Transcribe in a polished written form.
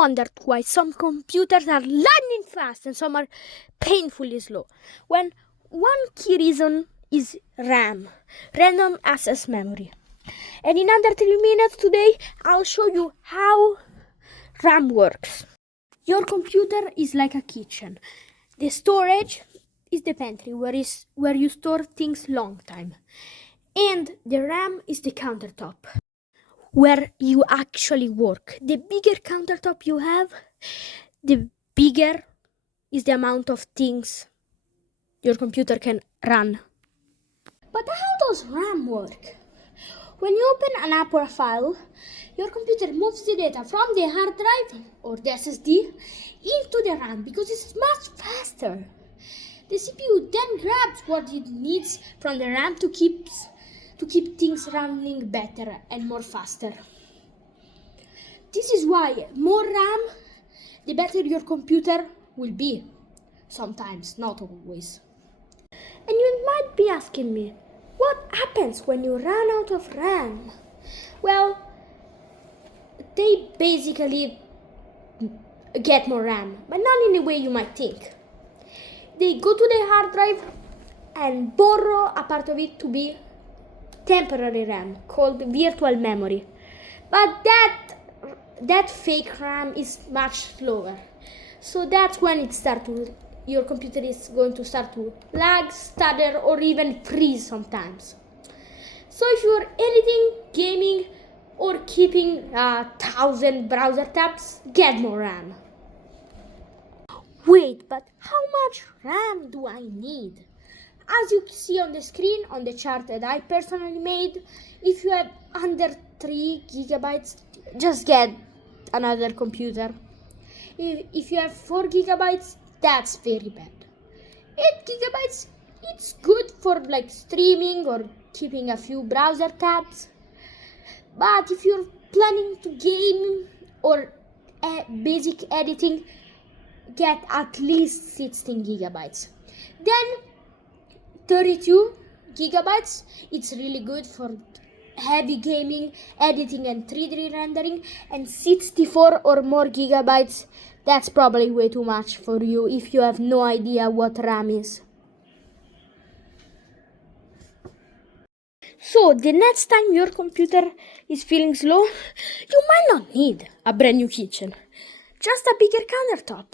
wondered why some computers are lightning fast and some are painfully slow? When one key reason is RAM, random access memory. And in under 3 minutes today, I'll show you how RAM works. Your computer is like a kitchen. The storage is the pantry, where you store things long time. And the RAM is the countertop, where you actually work. The bigger countertop you have, the bigger is the amount of things your computer can run. But how does RAM work? When you open an app or a file, your computer moves the data from the hard drive or the SSD into the RAM because it's much faster. The CPU then grabs what it needs from the RAM to keep things running better and more faster. This is why more RAM, the better your computer will be. Sometimes, not always. And you might be asking me, what happens when you run out of RAM? Well, they basically get more RAM, but not in the way you might think. They go to the hard drive and borrow a part of it to be temporary RAM, called virtual memory. But that fake RAM is much slower. So that's when your computer is going to start to lag, stutter, or even freeze sometimes. So if you're editing, gaming, or keeping 1,000 browser tabs, get more RAM. Wait, but how much RAM do I need? As you see on the screen, on the chart that I personally made, if you have under 3 gigabytes, just get another computer. If you have 4 gigabytes, that's very bad. 8 gigabytes, it's good for like streaming or keeping a few browser tabs. But if you're planning to game or basic editing, get at least 16 gigabytes. Then 32 gigabytes, it's really good for heavy gaming, editing and 3D rendering. And 64 or more gigabytes, that's probably way too much for you if you have no idea what RAM is. So the next time your computer is feeling slow, you might not need a brand new kitchen, just a bigger countertop.